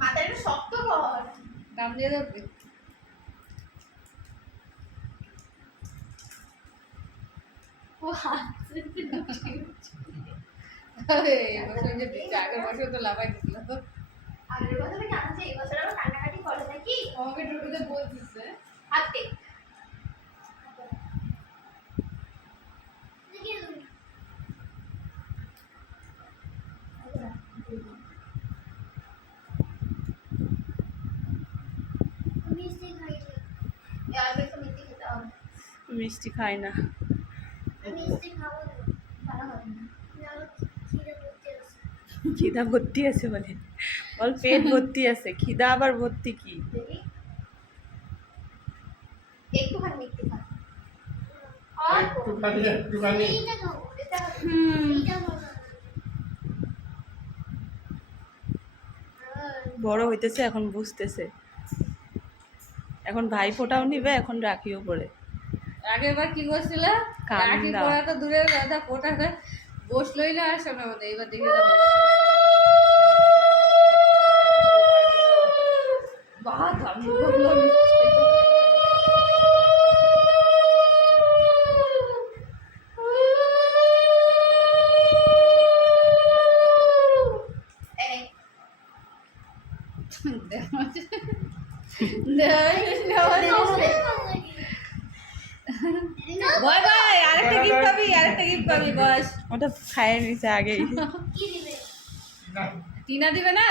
মাথাটা একটু শক্ত কর। দাম দিয়ে দেবে। ও হাসছে। এবছর যে দিচ্ছে, আগের বছর তো লাভাই দিছিল। আগের বছর থেকে আনছে, এই বছর আবার কান্নাকাটি করে নাকি? আমাকে টোটোতে বলতেছে হাতে মিষ্টি খাই না। খিদা ভর্তি আছে বলে, বল পেট ভর্তি আছে, খিদা আবার ভর্তি কি? একটুখানি মিষ্টি খা। একটুখানি বড় হইতেছে, এখন বুঝতেছে। এখন ভাই ফোটাও নিবে, এখন রাখিও পড়ে। আগের বার কি করছিল? কান্দা। রাখি পড়া তো দূরের কথা, ফোটাটা বসলোই না আর শোনা মতো। এইবার দেখে যাবো বাহ, দামি করলো মিষ্টি। বয় বয়, আরেকটা গিফট পাবি, আরেকটা গিফট পাবি, বস। ওটা খাইয়ে নিছে আগেই। না টিনা দিবে না?